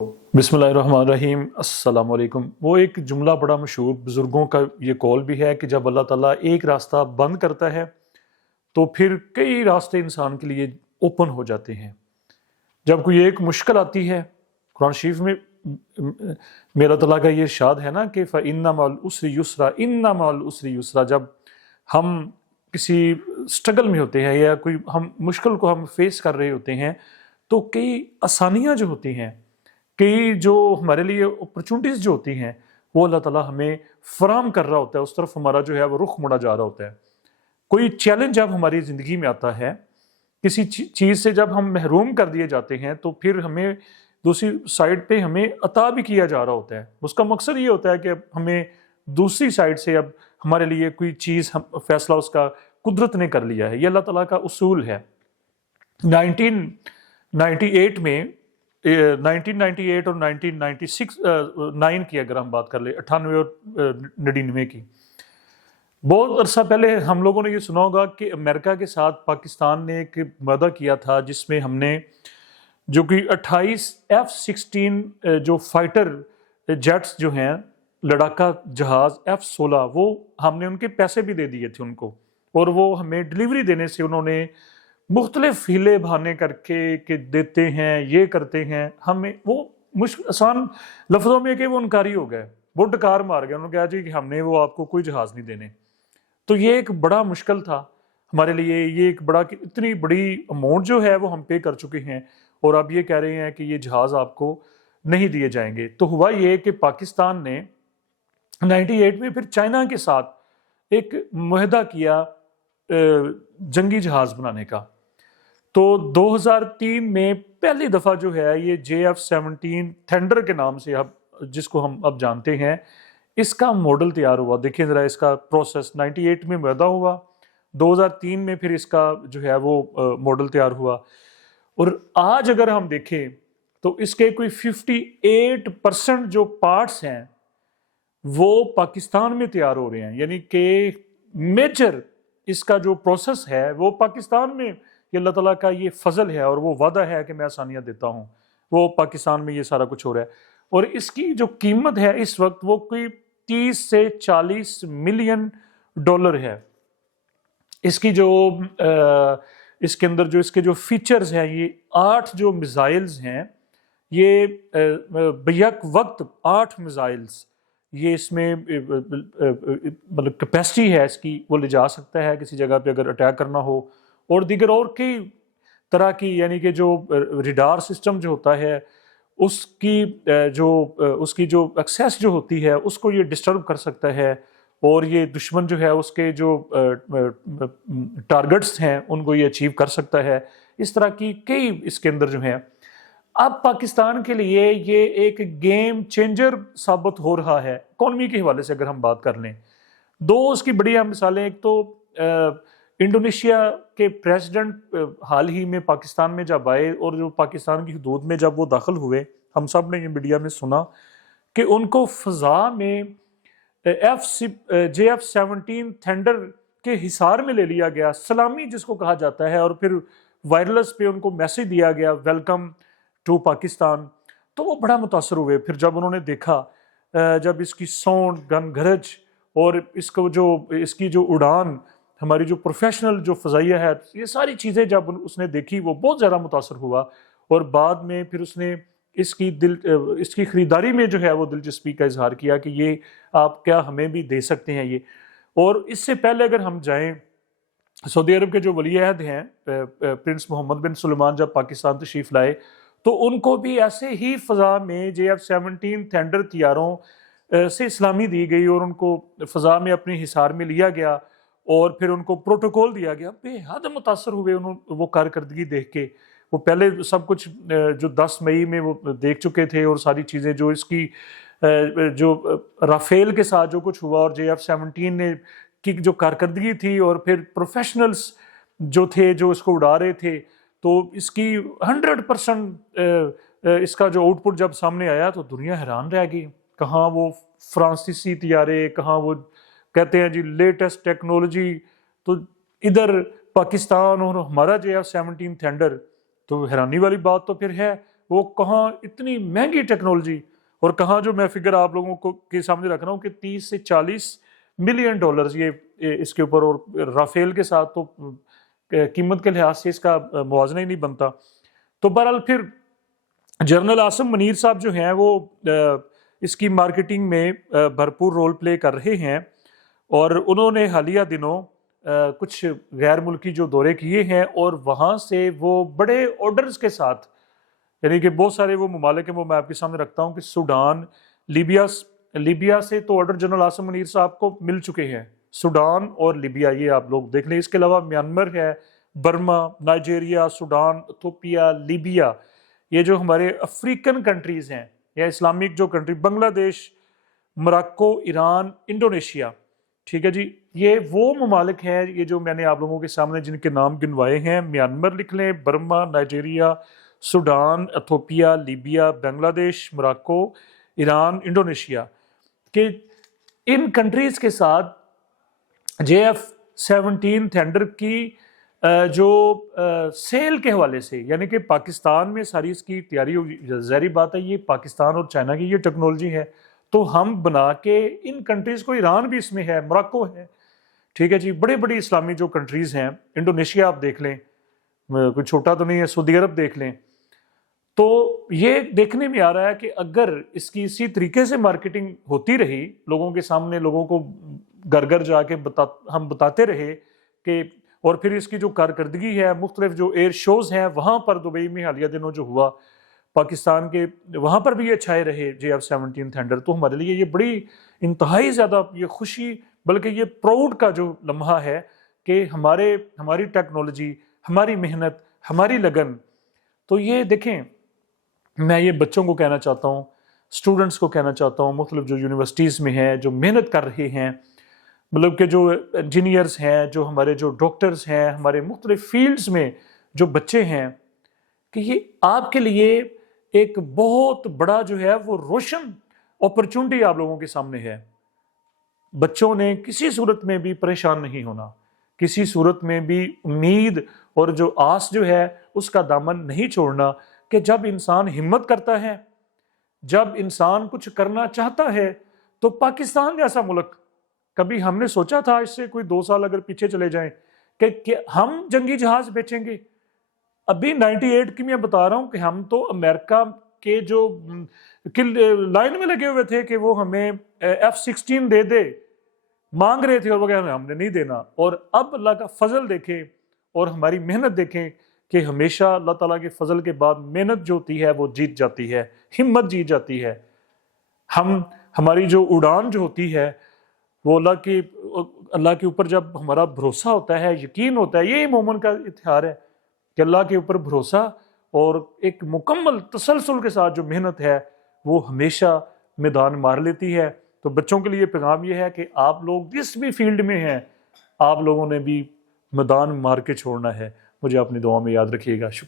बिस्मिल्लाहिर्रहमानिर्रहीम, अस्सलाम वालेकुम। वो एक जुमला बड़ा मशहूर बुज़ुर्गों का ये कौल भी है कि जब अल्लाह ताला एक रास्ता बंद करता है तो फिर कई रास्ते इंसान के लिए ओपन हो जाते हैं। जब कोई एक मुश्किल आती है, कुरान शरीफ में मेरा ताला का ये इरशाद है ना कि फ़इन्ना मअल उसरि युस्रा, इन्ना मअल उसरि युस्रा। जब हम किसी स्ट्रगल में होते हैं या कोई हम मुश्किल को हम फेस कर रहे होते हैं तो कई आसानियाँ जो होती हैं, कई जो हमारे लिए अपॉर्चुनिटीज़ जो होती हैं वो अल्लाह ताला हमें फराहम कर रहा होता है, उस तरफ हमारा जो है वो रुख मुड़ा जा रहा होता है। कोई चैलेंज जब हमारी ज़िंदगी में आता है, किसी चीज़ से जब हम महरूम कर दिए जाते हैं तो फिर हमें दूसरी साइड पे हमें अता भी किया जा रहा होता है। उसका मकसद ये होता है कि अब हमें दूसरी साइड से अब हमारे लिए कोई चीज़ हम फैसला उसका कुदरत ने कर लिया है। ये अल्लाह ताला का उसूल है। 1998 में 1998 और 1996 9 की अगर हम बात कर ले, 98 और 99 की, बहुत अरसा पहले हम लोगों ने ये सुना होगा कि अमेरिका के साथ पाकिस्तान ने एक वादा किया था जिसमें हमने जो कि 28 F-16 जो फाइटर जेट्स जो हैं, लड़ाका जहाज F-16, वो हमने उनके पैसे भी दे दिए थे उनको, और वो हमें डिलीवरी देने से उन्होंने मुख्तलिफ हीले बहाने करके कि देते हैं, ये करते हैं, हमें वो मुश्किल आसान लफ्ज़ों में कि वो इनकारी हो गए, वो डकार मार गए। उन्होंने कहा जी कि हमने वो आपको कोई जहाज़ नहीं देने। तो ये एक बड़ा मुश्किल था हमारे लिए, ये एक बड़ा कि इतनी बड़ी अमाउंट जो है वो हम पे कर चुके हैं और अब ये कह रहे हैं कि ये जहाज़ आपको नहीं दिए जाएंगे। तो हुआ ये कि पाकिस्तान ने 98 में फिर चाइना के साथ एक मुआहदा किया जंगी जहाज़ बनाने का। तो 2003 में पहली दफ़ा जो है ये JF-17 थंडर के नाम से अब जिसको हम अब जानते हैं, इसका मॉडल तैयार हुआ। देखिए ज़रा इसका प्रोसेस, 98 में पैदा हुआ, 2003 में फिर इसका जो है वो मॉडल तैयार हुआ, और आज अगर हम देखें तो इसके कोई 58% जो पार्ट्स हैं वो पाकिस्तान में तैयार हो रहे हैं। यानी कि मेजर इसका जो प्रोसेस है वो पाकिस्तान में, ये अल्लाह ताला का ये फजल है और वो वादा है कि मैं आसानियाँ देता हूँ, वो पाकिस्तान में ये सारा कुछ हो रहा है। और इसकी जो कीमत है इस वक्त वो कोई 30 से 40 मिलियन डॉलर है। इसकी जो इसके अंदर जो इसके जो फीचर्स हैं, ये 8 जो मिसाइल्स हैं, ये बैक वक्त 8 मिसाइल्स ये इसमें मतलब कैपेसिटी है इसकी, वो ले जा सकता है किसी जगह पे अगर अटैक करना हो, और दीगर और कई तरह की, यानी कि जो रिडार सिस्टम जो होता है उसकी जो एक्सेस जो होती है उसको ये डिस्टर्ब कर सकता है, और ये दुश्मन जो है उसके जो टारगेट्स हैं उनको ये अचीव कर सकता है। इस तरह की कई इसके अंदर जो है, अब पाकिस्तान के लिए ये एक गेम चेंजर साबित हो रहा है। इकॉनमी के हवाले से अगर हम बात कर लें, दो उसकी बढ़िया मिसालें, एक तो इंडोनेशिया के प्रेसिडेंट हाल ही में पाकिस्तान में जब आए और जो पाकिस्तान की हदूद में जब वो दाखिल हुए, हम सब ने ये मीडिया में सुना कि उनको फ़ज़ा में JF-17 थंडर के हिसार में ले लिया गया, सलामी जिसको कहा जाता है, और फिर वायरलेस पे उनको मैसेज दिया गया, वेलकम टू पाकिस्तान। तो वो बड़ा मुतासर हुए फिर जब उन्होंने देखा, जब इसकी साउंड, गन गरज और इसको जो इसकी जो उड़ान, हमारी जो प्रोफेशनल जो फ़ज़ाइया है, ये सारी चीज़ें जब उसने देखी वो बहुत ज़्यादा मुतासर हुआ, और बाद में फिर उसने इसकी ख़रीदारी में जो है वो दिलचस्पी का इजहार किया कि ये आप क्या हमें भी दे सकते हैं ये। और इससे पहले अगर हम जाएं, सऊदी अरब के जो वली अहद हैं प्रिंस मोहम्मद बिन सुलेमान, जब पाकिस्तान तशरीफ़ लाए तो उनको भी ऐसे ही फ़ज़ा में JF-17 थंडर तैयारों से इस्लामी दी गई और उनको फ़ज़ा में अपने हिसार में लिया गया और फिर उनको प्रोटोकॉल दिया गया। बेहद मुतासर हुए उन्होंने वो कारकर्दगी देख के। वो पहले सब कुछ जो 10 मई में वो देख चुके थे, और सारी चीज़ें जो इसकी जो राफेल के साथ जो कुछ हुआ और JF-17 ने की जो कारकर्दगी थी, और फिर प्रोफेशनल्स जो थे जो इसको उड़ा रहे थे, तो इसकी 100% इसका जो आउटपुट जब सामने आया तो दुनिया हैरान रह गई। कहाँ वो फ्रांसीसी तैयारे, कहाँ वो कहते हैं जी लेटेस्ट टेक्नोलॉजी, तो इधर पाकिस्तान और हमारा JF-17 थंडर, तो हैरानी वाली बात तो फिर है। وہ کہاں اتنی مہنگی ٹیکنالوجی، اور کہاں جو میں فگر آپ لوگوں کو کے سامنے رکھ رہا ہوں کہ 30 سے 40 ملین ڈالرز یہ اس کے اوپر، اور رافیل کے ساتھ تو قیمت کے لحاظ سے اس کا موازنہ ہی نہیں بنتا۔ تو بہرحال پھر جنرل عاصم منیر صاحب جو ہیں وہ اس کی مارکیٹنگ میں بھرپور رول پلے کر رہے ہیں، اور انہوں نے حالیہ دنوں کچھ غیر ملکی جو دورے کیے ہیں، اور وہاں سے وہ بڑے آرڈرز کے ساتھ، یعنی کہ بہت سارے وہ ممالک ہیں، وہ میں آپ کے سامنے رکھتا ہوں کہ سوڈان، لیبیا سے تو آرڈر جنرل عاصم منیر صاحب کو مل چکے ہیں، سوڈان اور لیبیا یہ آپ لوگ دیکھ لیں۔ اس کے علاوہ میانمار ہے، Burma, Nigeria, Sudan, Ethiopia, Libya, یہ جو ہمارے افریقن کنٹریز ہیں یا اسلامک جو کنٹری، بنگلہ دیش، موراکو، ایران، انڈونیشیا، ٹھیک ہے جی، یہ وہ ممالک ہیں یہ جو میں نے آپ لوگوں کے سامنے جن کے نام گنوائے ہیں۔ میانمار لکھ لیں، Burma, Nigeria, Sudan, Ethiopia, Libya, Bangladesh, Morocco, Iran, Indonesia, کہ ان کنٹریز کے ساتھ JF-17 تھنڈر کی جو سیل کے حوالے سے، یعنی کہ پاکستان میں ساری اس کی تیاری ہوگی، ظاہری بات ہے یہ پاکستان اور چائنا کی یہ ٹیکنالوجی ہے، تو ہم بنا کے ان کنٹریز کو، ایران بھی اس میں ہے، موراکو ہے، ٹھیک ہے جی، بڑے بڑی اسلامی جو کنٹریز ہیں، انڈونیشیا آپ دیکھ لیں، کوئی چھوٹا تو نہیں ہے، سعودی عرب دیکھ لیں، تو یہ دیکھنے میں آ رہا ہے کہ اگر اس کی اسی طریقے سے مارکیٹنگ ہوتی رہی، لوگوں کے سامنے، لوگوں کو گھر گھر جا کے ہم بتاتے رہے کہ، اور پھر اس کی جو کارکردگی ہے، مختلف جو ایئر شوز ہیں وہاں پر، دبئی میں حالیہ دنوں جو ہوا پاکستان کے، وہاں پر بھی یہ چھائے رہے JF-17 تھنڈر، تو ہمارے لیے یہ بڑی انتہائی زیادہ یہ خوشی، بلکہ یہ پراؤڈ کا جو لمحہ ہے کہ ہماری ٹیکنالوجی، ہماری محنت، ہماری لگن۔ تو یہ دیکھیں، میں یہ بچوں کو کہنا چاہتا ہوں، اسٹوڈنٹس کو کہنا چاہتا ہوں، مختلف جو یونیورسٹیز میں ہیں جو محنت کر رہے ہیں، مطلب کہ جو انجینئرز ہیں، جو ہمارے جو ڈاکٹرز ہیں، ہمارے مختلف فیلڈز میں جو بچے ہیں، کہ یہ آپ کے لیے ایک بہت بڑا جو ہے وہ روشن اپرچونٹی آپ لوگوں کے سامنے ہے۔ بچوں نے کسی صورت میں بھی پریشان نہیں ہونا، کسی صورت میں بھی امید اور جو آس جو ہے اس کا دامن نہیں چھوڑنا، کہ جب انسان ہمت کرتا ہے، جب انسان کچھ کرنا چاہتا ہے، تو پاکستان جیسا ملک، کبھی ہم نے سوچا تھا اس سے کوئی 2 سال اگر پیچھے چلے جائیں کہ ہم جنگی جہاز بیچیں گے؟ ابھی 98 کی میں بتا رہا ہوں کہ ہم تو امریکہ کے جو لائن میں لگے ہوئے تھے کہ وہ ہمیں F-16 دے مانگ رہے تھے، اور وہ کہتے ہم نے نہیں دینا، اور اب اللہ کا فضل دیکھیں اور ہماری محنت دیکھیں کہ ہمیشہ اللہ تعالیٰ کے فضل کے بعد محنت جو ہوتی ہے وہ جیت جاتی ہے، ہمت جیت جاتی ہے۔ ہماری جو اڑان جو ہوتی ہے وہ اللہ کے اوپر جب ہمارا بھروسہ ہوتا ہے، یقین ہوتا ہے، یہی مومن کا اتحاد ہے کہ اللہ کے اوپر بھروسہ اور ایک مکمل تسلسل کے ساتھ جو محنت ہے وہ ہمیشہ میدان مار لیتی ہے۔ تو بچوں کے لیے پیغام یہ ہے کہ آپ لوگ جس بھی فیلڈ میں ہیں، آپ لوگوں نے بھی میدان مار کے چھوڑنا ہے۔ مجھے اپنی دعا میں یاد رکھیے گا۔ شکریہ۔